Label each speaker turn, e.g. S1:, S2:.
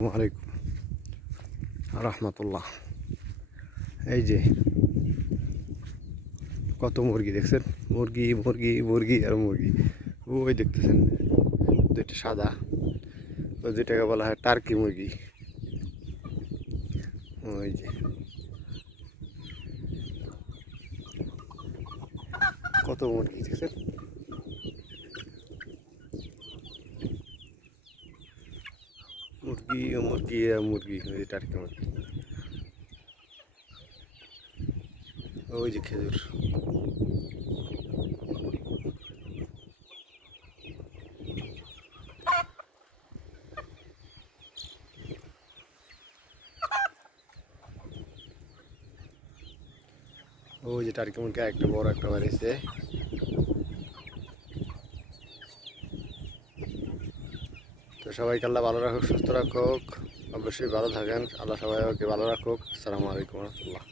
S1: আলাইকুম। রহমতুল্লাহ। এই যে, কত মুরগি দেখছেন? মুরগি মুরগি মুরগি আর মুরগি। ওই দেখতেছেন, দুইটা সাদা, ওই দুইটাকে বলা হয় টার্কি মুরগি। ওই যে। কত মুরগি দেখছেন? মুরগি মুরগি আর মুরগি ওই যে টার্কি মুরগি। ওই যে খেজুর। ওই যে টার্কি মুরগি একটা বড় একটা বাড়িছে। তো সবাইকে আল্লাহ ভালো রাখুক, সুস্থ রাখুক। অবশ্যই ভালো থাকেন। আল্লাহ সবাইকে ভালো রাখুক। আসসালামু আলাইকুম রহমতুল্লাহ।